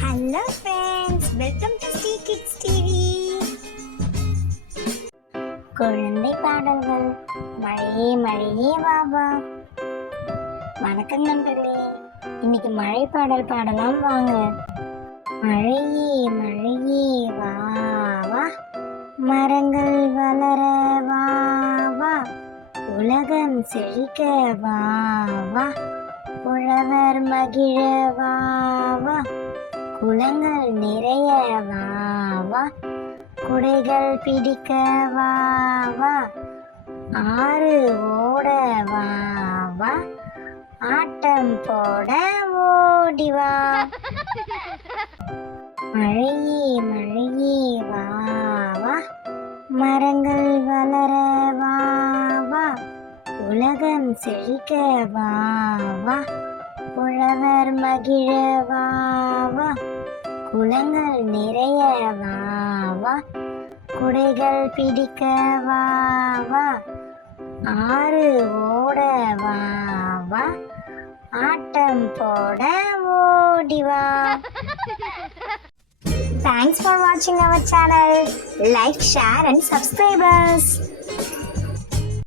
Hello friends, welcome to Sri kids TV. குழந்தை பாடல்கள். மழையே மழையே வா வா. வணக்கம் நண்பர்களே, இன்னைக்கு மழை பாடல் பாடலாம் வாங்க. மழையே மழையே வா வா, மரங்கள் வளர வா வா, உலகம் செழிக்க வா வா, உழவர் மகிழ வா வா, குளங்கள் நிறைய வா வா, குடைகள் பிடிக்க வா வா, ஆறு ஓட வா வா, ஆட்டம் போட ஓடி வா. மழையே மழையே வா வா, மரங்கள் வளர வா வா, உலகம் செழிக்க வா வா, உழவர் மகிழ வா வா, குளங்கள் நிறைய வா வா, குடைகள் பிடிக்க வா வா, ஆறு ஓட வா வா, ஆட்டம் போட ஓடி வா. Thanks for watching our channel. Like, share and subscribe us.